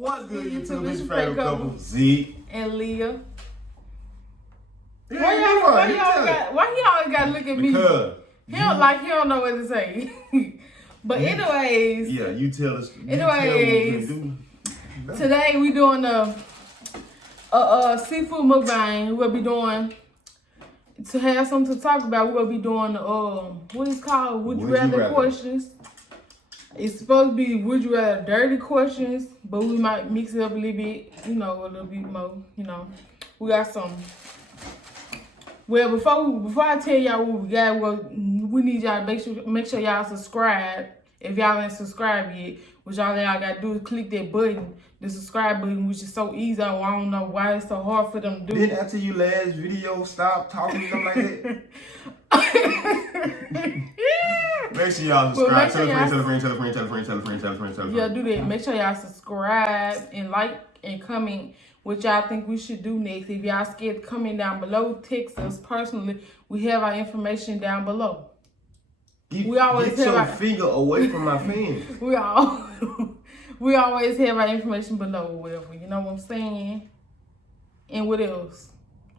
What's good, YouTube? It's It's your favorite couple, Zeek and Liyah. Yeah, Why he always got to look at me? Because he don't know what to say. But anyways. Yeah, you tell us. Anyways, today we doing a seafood mukbang. We'll be doing, to have something to talk about, we'll be doing what is called Would You Rather questions. It's supposed to be Would You Rather dirty questions, but we might mix it up a little bit, a little bit more, We got some. Well, before I tell y'all what we got, we need y'all to make sure y'all subscribe. If y'all ain't subscribed yet, which all y'all gotta do is click that button, the subscribe button, which is so easy. I don't know why it's so hard for them to do. Didn't I tell you last video stop talking to them like that? Make sure y'all subscribe. Tell a friend. Yeah, do that. Make sure y'all subscribe and like and comment what y'all think we should do next. If y'all scared, comment down below. Text us personally. We have our information down below. We always get your finger away from my fans. we always have our information below or whatever. You know what I'm saying? And what else?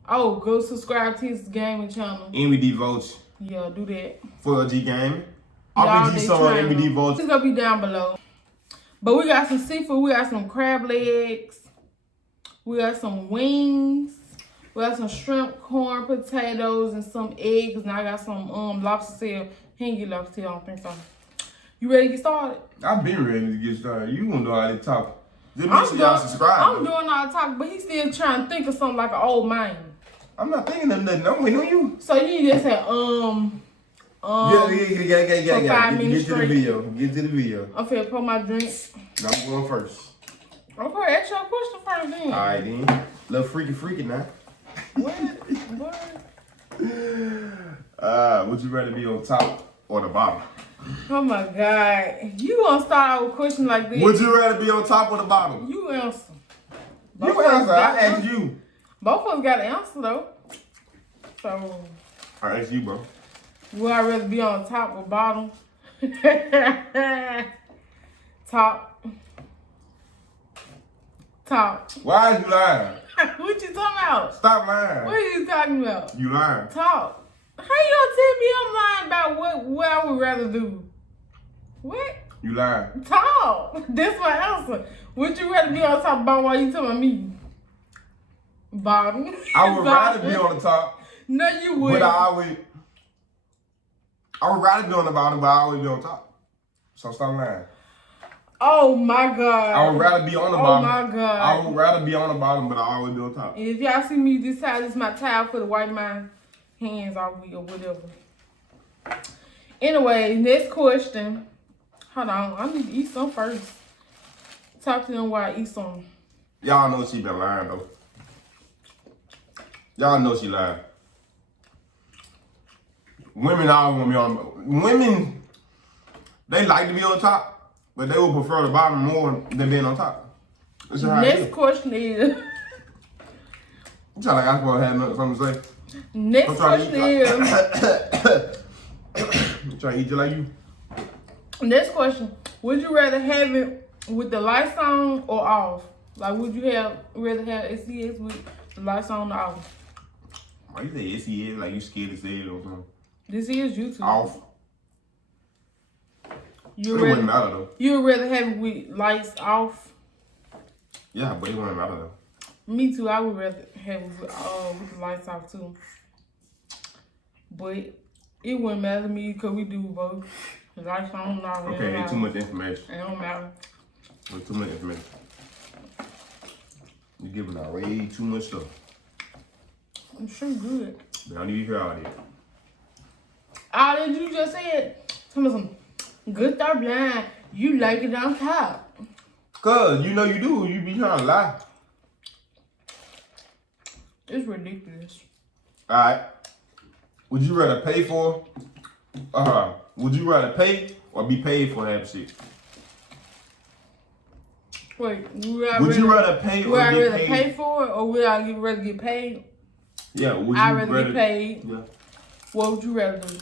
Oh, go subscribe to his gaming channel. MD Votes. Yeah, do that. For G Gaming. RPG Song MD Votes. It's gonna be down below. But we got some seafood. We got some crab legs. We got some wings. We got some shrimp, corn, potatoes, and some eggs. And I got some lobster tail. He ain't get lobster tail, I don't think so. You ready to get started? I've been ready to get started. You gonna do all that talk. Just make sure y'all subscribe. I'm doing all the talk, but he's still trying to think of something like an old man. I'm not thinking of nothing. I'm waiting on you. So you just said, Yeah. Get to the video. Get to the video. I'm finna pour my drink. I'm going first. Okay, ask your question first then. Alright then. Little freaky now. What? Would you rather be on top or the bottom? Oh my God. You gonna start out with a question like this? Would you rather be on top or the bottom? You answer. You answer. I asked you. Both of us got an answer though. So. I asked you, bro. Would I rather be on top or bottom? Top. Why is you lying? What you talking about? Stop lying. What are you talking about? You lying. Top. How you gonna tell me I'm lying about what I would rather do? What? You lying. Top. That's my answer. Would you rather be on top or bottom while you telling me? Bottom. I would rather be on the top. No, you wouldn't. But I would rather be on the bottom, but I always be on top. So stop lying. Oh my God. I would rather be on the bottom. Oh my God. I would rather be on the bottom, but I always be on top. And if y'all see me this side, this is my towel for the white man. Hands off me or whatever. Anyway, next question. Hold on. I need to eat some first. Talk to them while I eat some. Y'all know she been lying, though. Y'all know she lying. Women always want to be on. Women, they like to be on top, but they would prefer the bottom more than being on top. Next question is. You sound like I'm supposed to have something to say. Next question is. I'm trying to eat just like you. Next question. Would you rather have it with the lights on or off? Like, would you rather have SES with the lights on or off? Why you say SES like you scared to say it or something? This is YouTube. Off. It wouldn't matter though. You'd rather have it with lights off? Yeah, but it wouldn't matter though. Me too. I would rather have it with the lights off too. But it wouldn't matter to me because we do both. The lights on and off. Okay, too much information. It don't matter. There's too much information. You're giving out way too much stuff. I'm sure good. They don't need to hear all that. All that you just said. Tell me some good start blind. You like it on top. Cause you know you do. You be trying to lie. It's ridiculous. Alright. Would you rather pay for? Would you rather pay or be paid for that shit? Wait, would you rather pay or would I get rather paid? pay for it or would I rather get paid? Yeah, would you I'd rather get paid. Yeah. What would you rather do?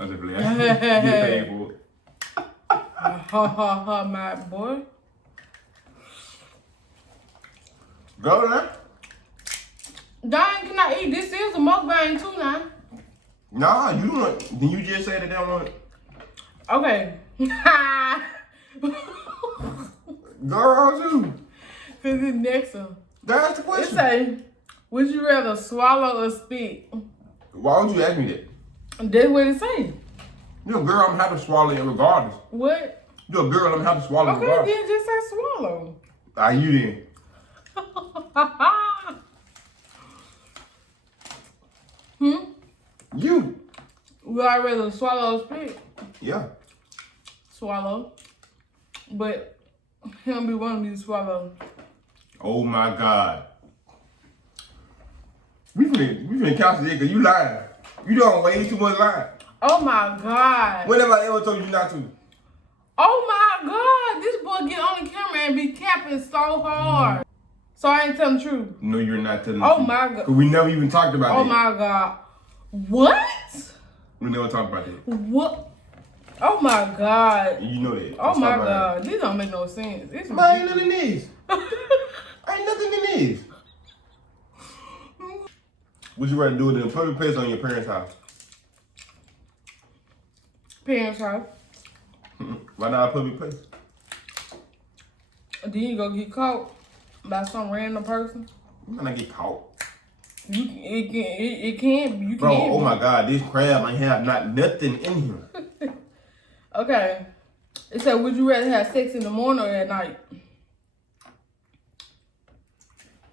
I definitely get paid for it. My boy. Go now. Dang, can I eat? This is a mukbang too now. Nah, you don't. Then you just say that they don't want it. Okay. Girl, too. Cause it's next one. That's the It question. say, would you rather swallow or spit? Why would you ask me that? That's what it say. You're a girl, I'm gonna have to swallow it regardless. What? You're a girl, I'm gonna have to swallow it Okay, regardless. then just say swallow. You then. You. Would I rather swallow or spit? Yeah. Swallow. But he don't be wanting me to swallow. Oh my God. We finna count it because you lying. You doing way too much lying. Oh my God. When have I ever told you not to? Oh my God. This boy get on the camera and be capping so hard. So I ain't telling the truth. No, you're not telling the Oh truth. my God. 'Cause we never even talked about Oh that. my God. What? We never talked about that. What? Oh my God. You know that. Oh Stop my lying. God. This don't make no sense. This Man, ain't nothing in this. Ain't nothing in this. Would you rather do it in a public place or in your parents' house? Parents' house. Why not a public place? Then you go get caught by some random person. You might not get caught. It can. Bro, oh my God, this crab ain't have nothing in him. Okay. It said, would you rather have sex in the morning or at night?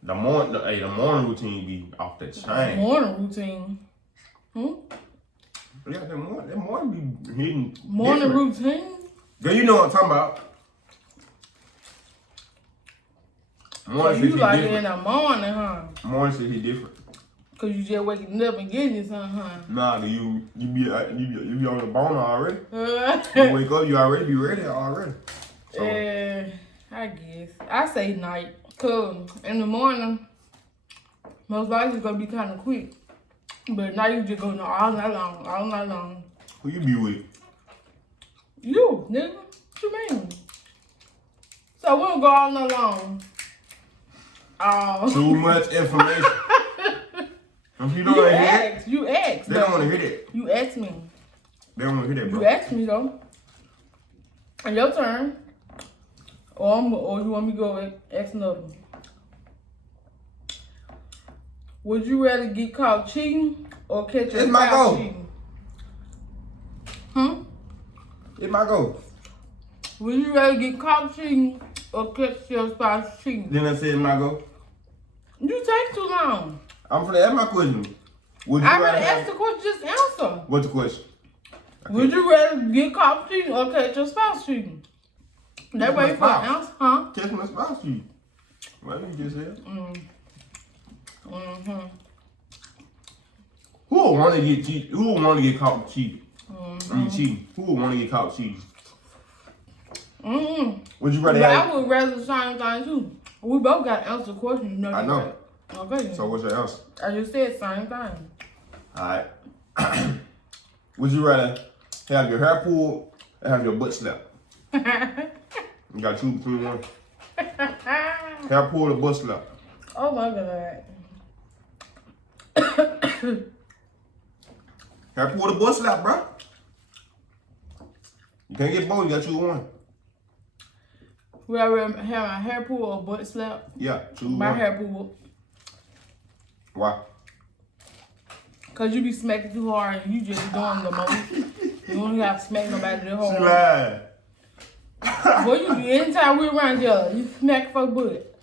The morning routine be off the chain. Morning routine. Yeah, that morning be hitting. Morning different. routine? Girl, you know what I'm talking about. So Morning you shit like it hit in different. the morning, huh? Morning shit hit different. Cause you just waking up and getting it, huh? Nah, you be on the bone already. Uh, You wake up, you already be ready already. So, I guess. I say night. Cause in the morning, most likely it's gonna be kind of quick. But now you just go all night long. who you be with? You, nigga. What you mean? So we'll go all night long. Too much information. If you don't wanna hear it, You asked. they don't want to hear that. You asked me. They don't want to hear that, bro. You asked me though. And your turn. Or you want me to go ask another one? Would you rather get caught cheating or catch your It's my spouse goal. cheating? It's my goal. Would you rather get caught cheating or catch your spouse cheating? Then I said my goal. You take too long. I'm finna ask my question. Would you I rather already have... asked the question, just answer. What's the question? Would you rather get caught cheating or catch your spouse cheating? That Catch my way for an spouse. answer, huh? Catch my spouse you. What did you just say? Who would want to get cheated? Who would want to get caught cheating? Cheating. Who would want to get caught cheating? Would you rather But have... I would rather the same thing too. We both got to answer the question. You know, I know. Okay. So what's your answer? I just said same thing. Alright. Would you rather have your hair pulled or have your butt slapped? You got to choose between one. Hair pulled or butt slapped? Oh my God. Hair pulled or butt slapped, bro? You can't get both. You got to choose one. Would I rather have my hair pulled or butt slap? Yeah, choose My one. hair pulled. Why? Cause you be smacking too hard and you just doing the most. You don't have to smack nobody that She hard. lied. Boy, you anytime we around here, you smack for butt.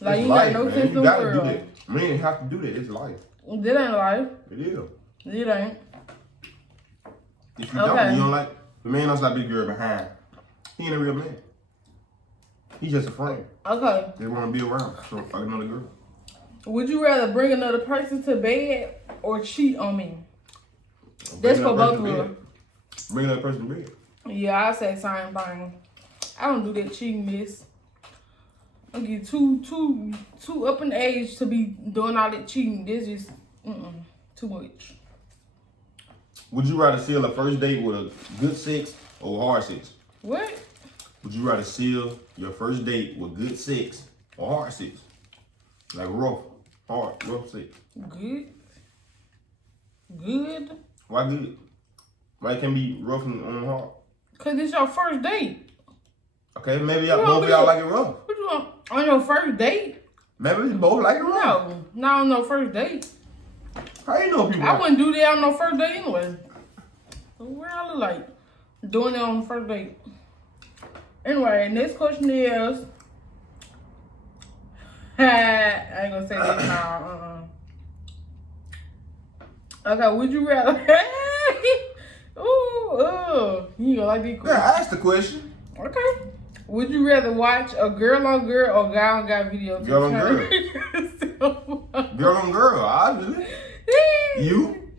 Like It's you life, got no man. sense in You the gotta do world. that. Man, you have to do that. It's life. That ain't life. It is. It ain't. If you Okay. don't, you don't like... The man don't stop big girl behind. He ain't a real man. He's just a friend. Okay. They want to be around. So fuck another girl. Would you rather bring another person to bed or cheat on me? That's for both of us. Bring another person to bed. Yeah, I say same thing. I don't do that cheating, miss. I get too up in age to be doing all that cheating. This is too much. Would you rather seal a first date with a good sex or hard sex? What? Would you rather seal your first date with good sex or hard sex? Like rough sex. Good. Good. Why good? Why it can be rough and hard? Cause it's your first date. Okay, maybe both of y'all like it rough. What you want? On your first date? Maybe we both like it rough. No, not on no first date. How you know people? I wouldn't do that on no first date anyway. What I look like doing it on the first date. Anyway, next question is. I ain't gonna say that now. Okay, would you rather? Ooh, you gonna like these questions? Yeah, ask the question. Okay. Would you rather watch a girl on girl or guy on guy video? Girl on girl. Girl on girl, obviously. You?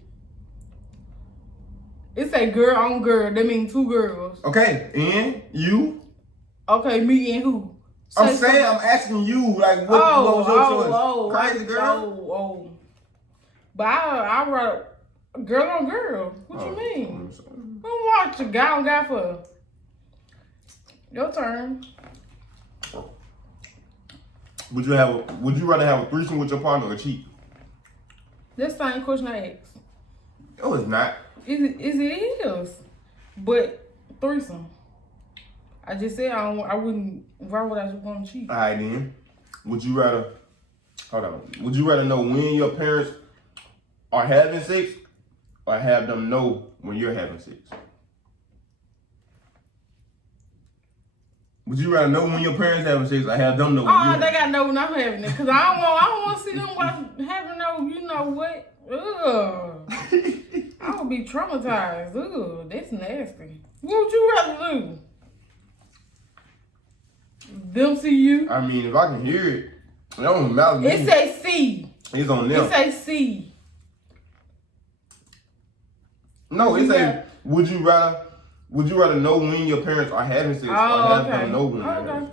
It say girl on girl. That means two girls. Okay, and you? Okay, me and who? I'm asking you, like, what was your choice? Crazy girl? But I wrote girl on girl. What you mean? Who watch a guy on guy for? Your turn. Would you rather have a threesome with your partner or cheat? That's the same question I asked. No, it's not. It is. But threesome. I just said I wouldn't. Why would I just want to cheat? All right, then. Would you rather know when your parents are having sex or have them know when you're having sex? Would you rather know when your parents having sex or have them know when you're they gotta know when I'm having it. Cause I don't want to see them having no, you know what? Ugh. I would be traumatized. Ugh, that's nasty. What would you rather do? Them see you? I mean, if I can hear it, it don't matter. It say see. It's on them. It say see. No, it say would you rather know when your parents are having sex or have them know when they're having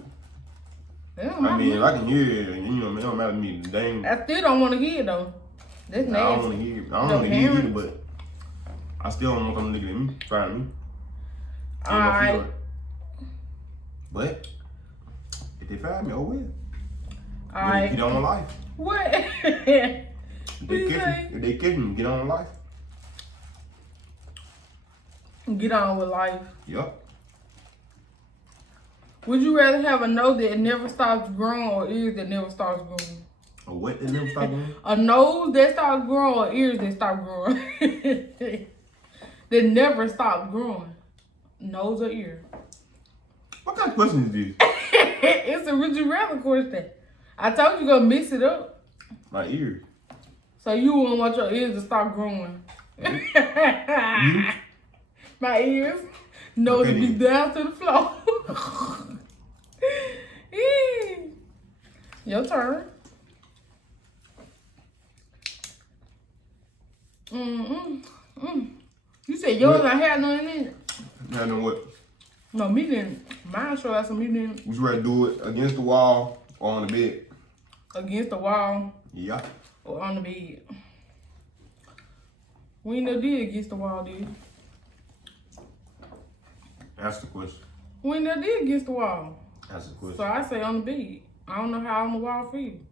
sex? I mean, if I can hear it, you know, it don't matter to me. Dang. I still don't want to hear it though. That's nasty. I don't want to hear it. I don't want to hear it either, but I still don't want them niggas at me, trying me. Alright. But if they find me, oh well. Alright. Get on with life. What? If they kiss me, get on with life. Get on with life. Yup. Would you rather have a nose that never stops growing or ears that never stops growing? A what that never stop growing? A nose that stops growing or ears that stop growing? That never stop growing. Nose or ear? What kind of question is this? It's a would you rather question. I told you gonna mix it up. My ear. So you wouldn't want your ears to stop growing. You? My ears. Nose to be down to the floor. Your turn. You said yours don't have nothing in it. I know what. No, me didn't. Mine sure got some meat in it. Would you rather do it against the wall or on the bed? Against the wall. Yeah. Or on the bed. We ain't no did against the wall, did you? That's the question. We ain't no did against the wall. That's the question. So I say on the bed. I don't know how on the wall for you.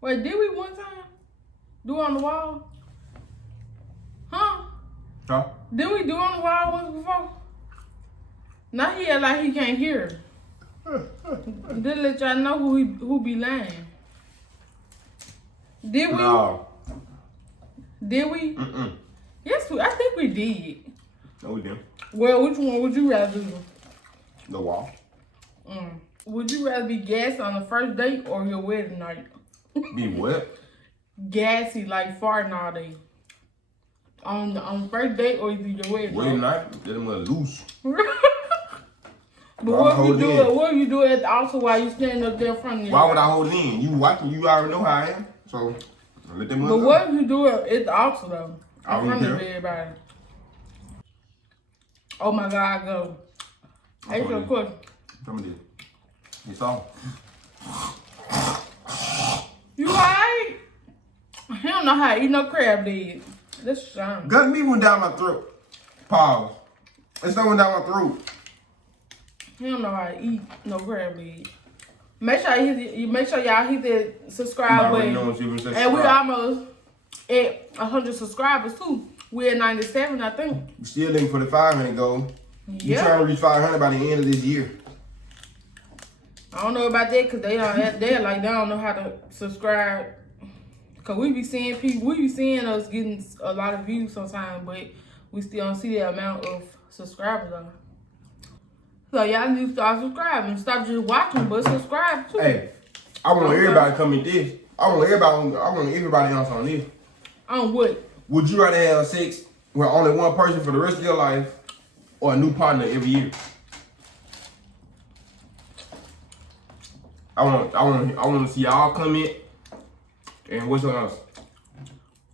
Wait, did we one time do on the wall? Huh? Did we do on the wall once before? Now he act like he can't hear. Did let y'all know who be lying. Did we? No. Did we? Mm-mm. Yes, I think we did. No, we didn't. Well, which one would you rather do? The wall. Would you rather be gassy on the first date or your wedding night? Be what? Gassy, like farting all day. On the first date or either your wedding night? Wedding night? Let them loose. But what if you do it at the altar while you standing up there in front of you? Why would I hold in? You watching, you already know how I am. So let them But what if you do it at the altar though? In front of everybody. Oh my God, go. Ask your question. Come here. It's all. You alright? He don't know how to eat no crab leg. That's shame. Gut me went down my throat. Pause. It's not went down my throat. He don't know how to eat no crab leg. Make sure y'all hit that subscribe button. And we almost at 100 subscribers too. We're at 97, I think. We still looking for the 500 goal. Yeah. We trying to reach 500 by the end of this year. I don't know about that because they don't know how to subscribe. Cause we be seeing us getting a lot of views sometimes, but we still don't see the amount of subscribers though. So y'all need to start subscribing. Stop just watching, but subscribe too. Hey, I want everybody to come in this. I want everybody else on this. On what? Would you rather have sex with only one person for the rest of your life, or a new partner every year? I want to see y'all come in. And what's your answer?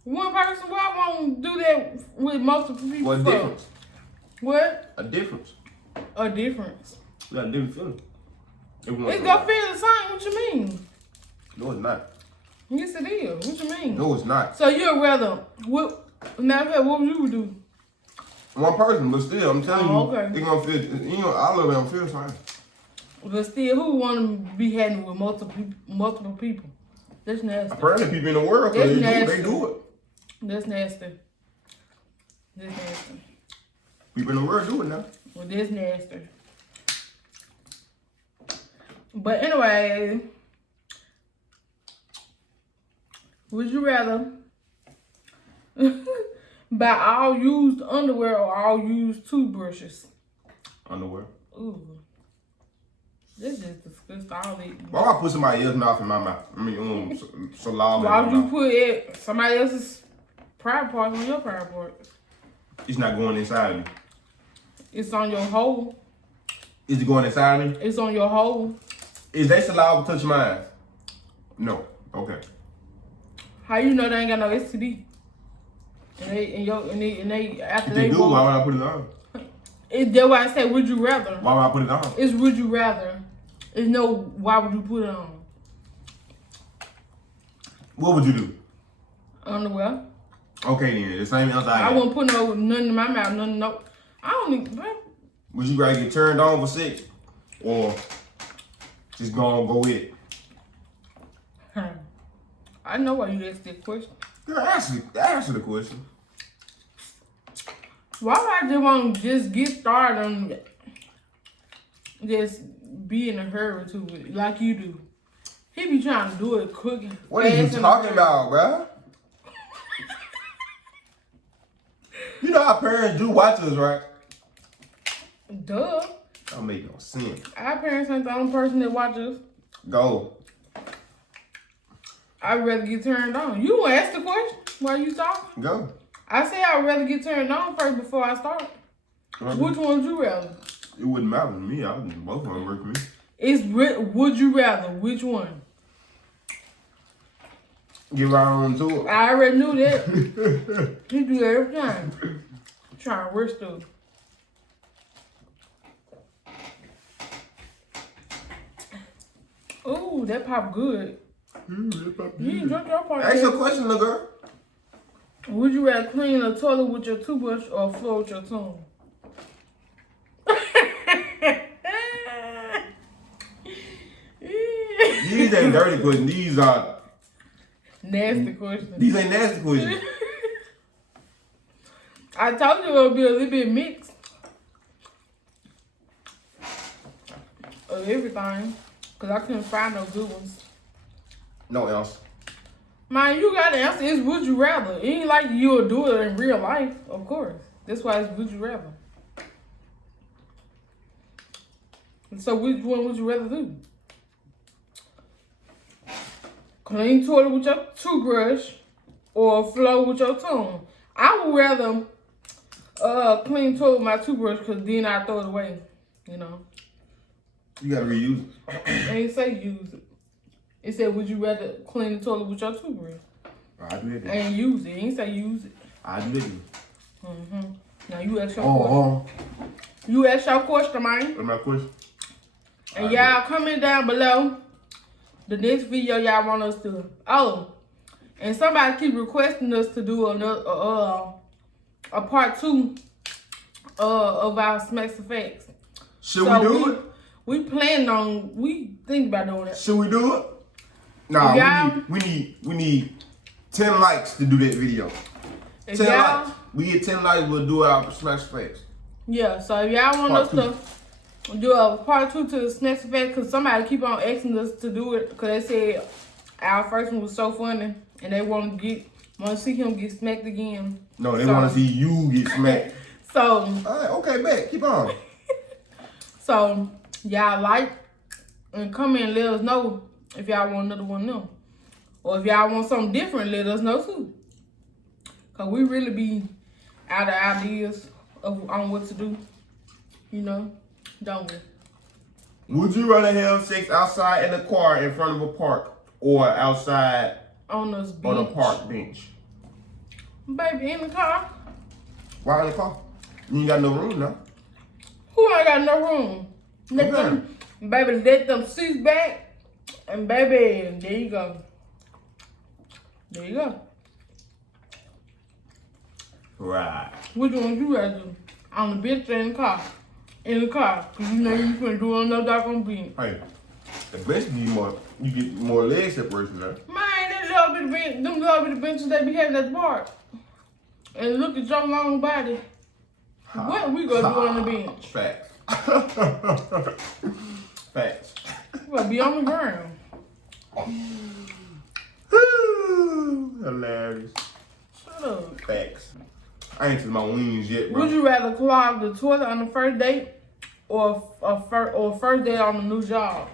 One person. Why I won't do that with multiple people? What difference? What? A difference. A difference. You got a different feeling. It's gonna feel the same. What you mean? No, it's not. Yes, it is. What you mean? No, it's not. So you'd rather matter of fact, what would you do? One person, but still, I'm telling you, okay. It's gonna feel. I love it. Don't feel the same. But still, who want to be having with multiple people? That's nasty. Apparently, people in the world, they do it. That's nasty. That's nasty. People in the world do it now. Well, that's nasty. But anyway, would you rather buy all used underwear or all used toothbrushes? Underwear. Ooh. This is disgusting. Why would I put somebody else's mouth in my mouth? I mean, saliva. Why would you put somebody else's private parts on your private parts? It's not going inside of you. It's on your hole. Is it going inside of me? It's on your hole. Is they saliva touch mine? No. Okay. How you know they ain't got no STD? And they after If they do, why would I put it on? That's why I said, would you rather? Why would I put it on? It's would you rather. It's no, why would you put it on? What would you do? Underwear. Okay then, the same answer I got. I won't put nothing in my mouth, no. I don't even, bro. Would you rather get turned on for sex or just go with it? I know why you asked that question. Girl, answer the question. Why would I just want to just get started on just be in a hurry to it like you do? He be trying to do it quick. What are you talking about, bruh? You know how parents do watch us, right? Duh. That don't make no sense. Our parents ain't the only person that watches. Go. I'd rather get turned on. You asked the question while you talking. Go. I said I'd rather get turned on first before I start. Which one would you rather? It wouldn't matter to me. Both of them work for me. It's would you rather? Which one? Get right on to it. I already knew that. You do that every time. Trying to rush through. Ooh, that pop good. That pop good. You ain't drunk your part. Ask your question, little girl. Would you rather clean a toilet with your toothbrush or floor with your tongue? These ain't dirty questions. These are nasty questions. These ain't nasty questions. I told you it would be a little bit mixed of everything, cause I couldn't find no good ones. No else. Man, you got to answer. It's would you rather. It ain't like you'll do it in real life, of course. That's why it's would you rather. So which one would you rather do? Clean toilet with your toothbrush or flow with your tongue? I would rather clean toilet with my toothbrush because then I throw it away, you know. You gotta reuse it. It ain't say use it. It said, would you rather clean the toilet with your toothbrush? I do it. And use it. It ain't say use it. I do it. Now you ask your question. You ask your question, man. What's my question? And y'all comment down below the next video y'all want us to. Oh, and somebody keep requesting us to do another a part 2 of our Smacks and Facts. Should we do it? We think about doing it. Should we do it? Nah, we need 10 likes to do that video. 10 likes. We get 10 likes, we'll do our Smacks Facts. Yeah, so if y'all want us to do a part 2 to the Smacks Facts, because somebody keep on asking us to do it, because they said our first one was so funny, and they want to see him get smacked again. No, they want to see you get smacked. So. All right, okay, bet. Keep on. So, y'all like and comment and let us know if y'all want another one of them. Or if y'all want something different, let us know too. Because we really be out of ideas on what to do. You know, don't we? Would you rather have sex outside in the car in front of a park or outside on a park bench? Baby, in the car. Why in the car? You ain't got no room now. Who ain't got no room? Let them seats back. And baby, there you go. There you go. Right. Which one you rather do? On the bench or in the car? In the car. Because you know you couldn't do it on no doggone bench. Hey, the bench you get more leg separation there. Man, them little bit of benches they be having at the park. And look at your long body. What we gonna do on the bench? Facts. Facts. We gonna be on the ground. Hilarious. Shut up. Facts. I ain't to my wings yet, bro. Would you rather clog the toilet on the first date or first day on a new job?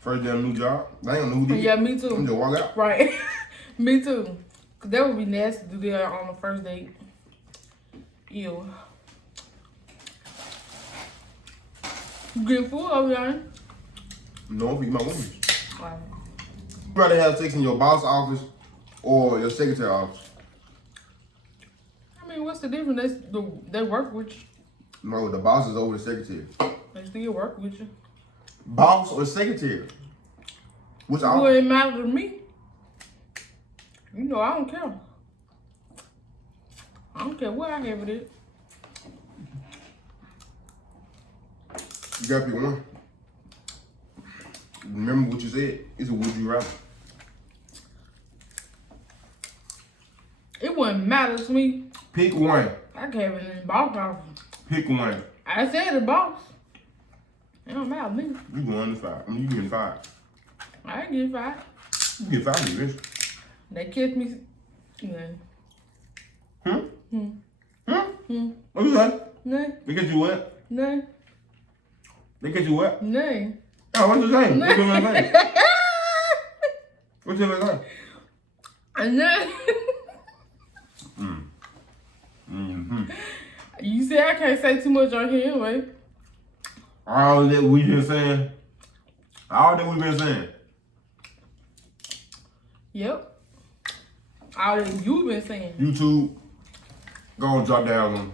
First day on a new job? I ain't know who did. Yeah, me too. I'm just walk out. Right. Me too. Cause that would be nasty to do that on the first date. Ew. You getting full over there? No, I'm eating my wings. Right. Would you rather have sex in your boss office or your secretary office? I mean, what's the difference? They work with you. No, the boss is over the secretary. They still work with you. Boss or secretary? Which office? Well, it matter to me. You know, I don't care. I don't care what I have it is. You gotta pick one. Remember what you said. It's a would you rather. It wouldn't matter to me. Pick one. I can have it in the boss office. Pick one. I said the boss. It don't matter to me. You going to 5. I mean, you getting 5. I ain't getting 5. You get 5 eventually. They catch me. Nah. What you say? Nah. They get you what? Nah. They get you what? Nah. Oh, what's your name? What's your name? What's your name? Nah. You say I can't say too much on here anyway. All that we been saying. All that we been saying. Yep. All that you been saying. YouTube, go and drop down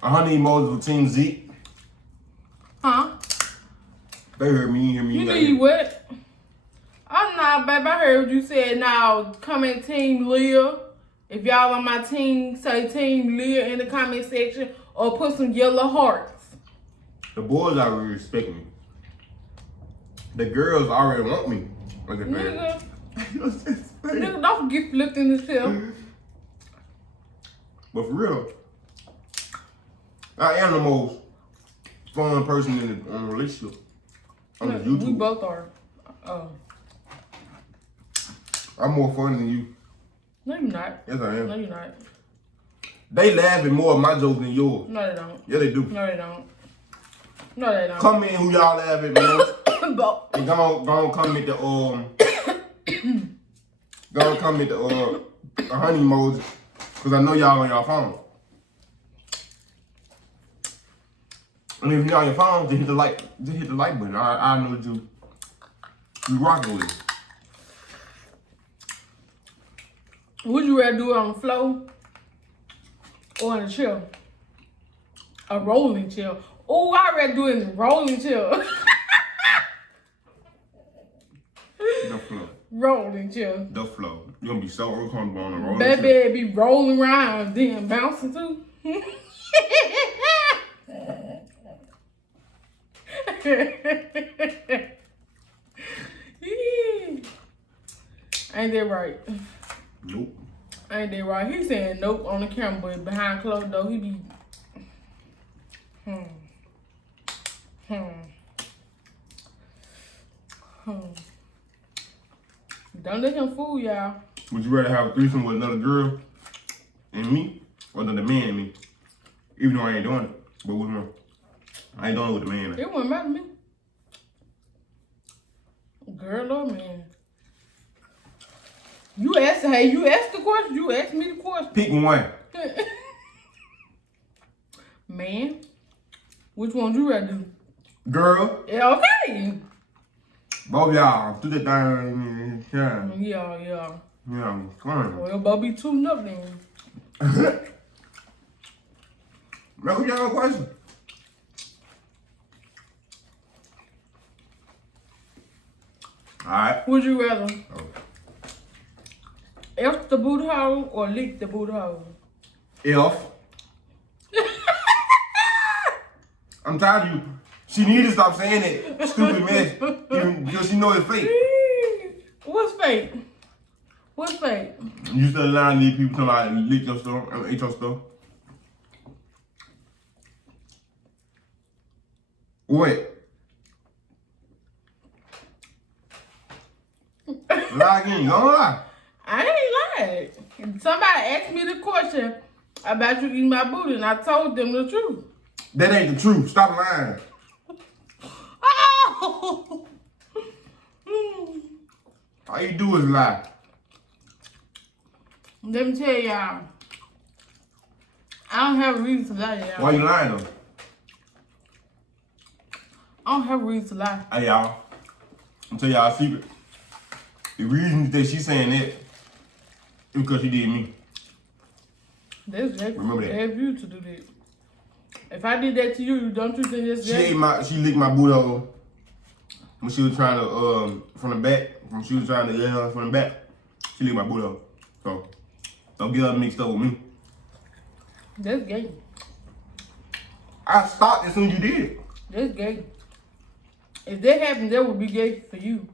100 emojis for Team Zeek. Huh? They heard me, you hear me. You need what? Oh, nah, babe. I heard what you said. Now, comment Team Liyah. If y'all on my team, say Team Liyah in the comment section or put some yellow hearts. The boys already respect me. The girls already want me. Look at that. Nigga, don't get flipped in the tail. But for real, I am the most fun person in a relationship. On the YouTube. We both are. Oh. I'm more fun than you. No, you're not. Yes, I am. No, you're not. They laugh at more of my jokes than yours. No, they don't. Yeah, they do. No, they don't. No, they don't. Comment who y'all laugh at most. Both. And go on comment the go on comment the honey emoji. Cause I know y'all on y'all phone. And if you're on your phone, just hit the like button. I know you rocking with it. Would you rather do it on the floor or in a chair? A rolling chair. Oh, I'd rather do it in a rolling chair. The flow. Rolling chair. The flow. You're gonna be so uncomfortable on the rolling chair. Baby, be rolling around, then bouncing too. Ain't that right? Nope. Ain't that right? He saying nope on the camera, but behind closed door, he be. Don't let him fool y'all. Would you rather have a threesome with another girl and me, or another man and me? Even though I ain't doing it, but with one, I ain't doing it with the man. It wouldn't matter to me. Girl or man. You asked the question. You asked me the question. Pick one. Man, which one you rather do? Girl. Yeah, okay. Both y'all, do that thing. Yeah. Yeah. Yeah, come on. Well, Bobby tuned up then. Make y'all a question. Alright. Would you rather Oh. F the boot hole or lick the boot hole? F. I'm tired of you. She need to stop saying that stupid mess. Even because she know it's fake. What's fake? What's fake? You still lying to these people till I lick your stuff, ate your stuff. What? Lie again, don't lie. I ain't lied. Somebody asked me the question about you eating my booty, and I told them the truth. That ain't the truth. Stop lying. Oh! All you do is lie. Let me tell y'all, I don't have a reason to lie to y'all. Why you lying though? I don't have a reason to lie. Hey y'all, I'm tell y'all a secret. The reason that she's saying that is because she did me. That's Jake. Remember that. I have you to do that. If I did that to you, don't you think that's Jake? She licked my booty hole when she was trying to from the back. When she was trying to get her from the back, she licked my booty hole. So don't get her mixed up with me. That's gay. I stopped as soon as you did. That's gay. If that happened, that would be gay for you.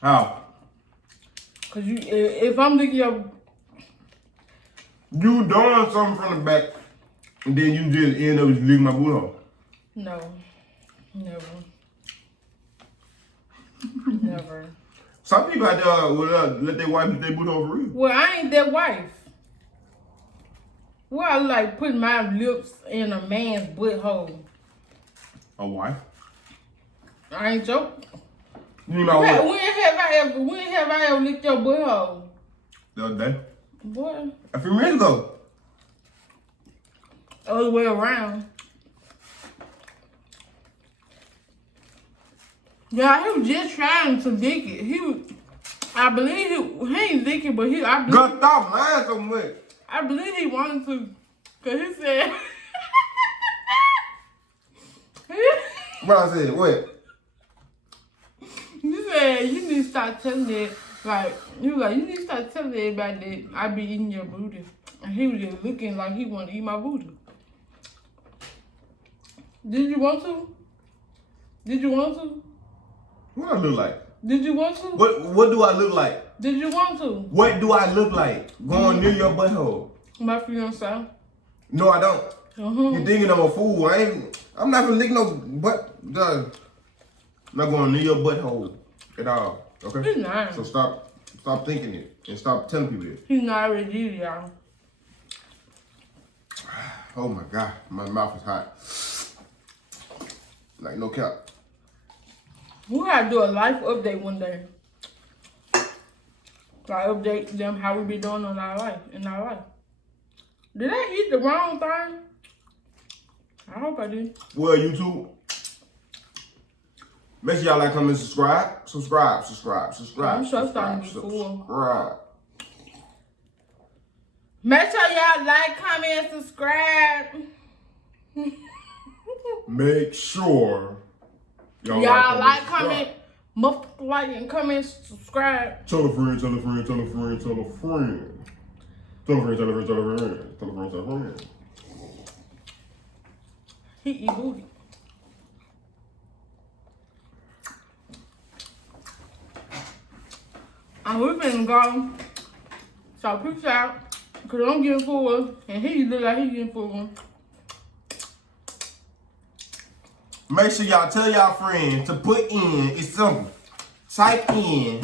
How? Cause you, if I'm licking your, You doing something from the back, and then you just end up licking my booty hole. no, never, never. Some people out there will let their wife lick their booty hole for real. Well, I ain't that wife. Well, I like putting my lips in a man's butthole. A wife? I ain't joking. You mean my wife? When have I ever licked your butthole? The other day. Boy, A few minutes ago. other way around. Yeah, he was just trying to lick it. I believe he ain't lick it, but I believe. God, stop lying so much. I believe he wanted to, cause he said. What I said? What? He said you need to start telling that. Like you need to start telling everybody that I be eating your booty, and he was just looking like he wanted to eat my booty. Did you want to? Did you want to? What I look like? Did you want to? What do I look like? Did you want to? What do I look like? Going near your butthole? My fiance. No, I don't. You thinking I'm a fool? I'm not gonna lick no butt. I'm not going near your butthole at all. Okay. He's not. So stop thinking it and stop telling people it. He's not already did, y'all. Oh my God, my mouth is hot. Like no cap. We gotta do a life update one day. Like update them how we be doing in our life. Did I eat the wrong thing? I hope I did. Well, YouTube, make sure y'all like, comment, subscribe. Subscribe. I'm sure it's starting to be full. Subscribe. Make sure y'all like, comment, subscribe. Make sure Y'all like, comment, like, and comment, subscribe. Tell a friend. He eat booty. And we finna go. So peace out. Cause I'm getting full. And he look like he getting full. Make sure y'all tell y'all friends to put in, it's simple. Type in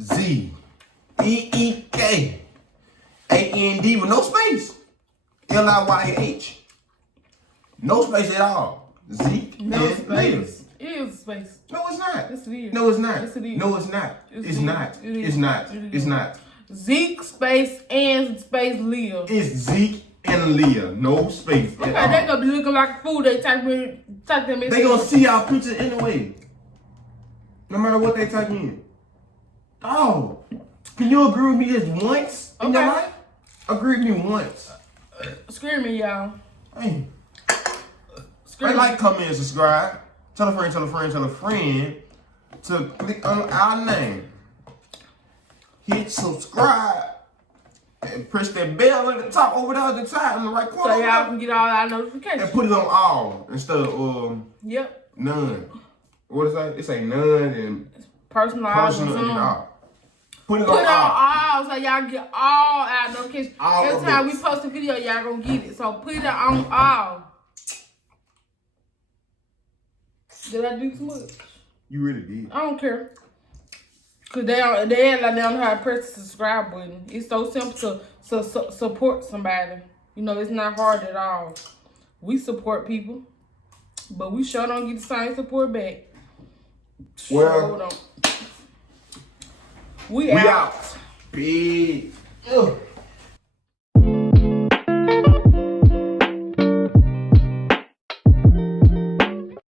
Zeek A-N-D with no space. Liyah. No space at all. Zeek No and space. Liyah. It is a space. No, it's not. Yes, it is. No, it's not. Yes, it is. No, it's not. Yes, It's it not. is. It is. It's not. It is. It's not. Zeek space and space Liyah. It's Zeek and Liyah. No space Okay, at all. they gonna be looking like food. They type them in. They gonna see our picture anyway. No matter what they type in. Oh, can you agree with me just once in your life? Agree with me once. Screaming, y'all. Hey. Screaming. Like, comment, and subscribe. Tell a friend, tell a friend, tell a friend to click on our name. Hit subscribe and press that bell at the top over there at the top in the right corner. So y'all can get all our notifications. And put it on all instead of Yep. none. What is that? It say none and Personal and all. Put it Put on on all. all so y'all get all our notifications. All Every of time it. we post a video, y'all gonna get it. So put it on all. Did I do too much? You really did. I don't care. Cause they act like they don't know how to press the subscribe button. It's so simple to support somebody. You know, it's not hard at all. We support people, but we sure don't get the same support back. Well, Sure don't. We we out. out. Big. Ugh.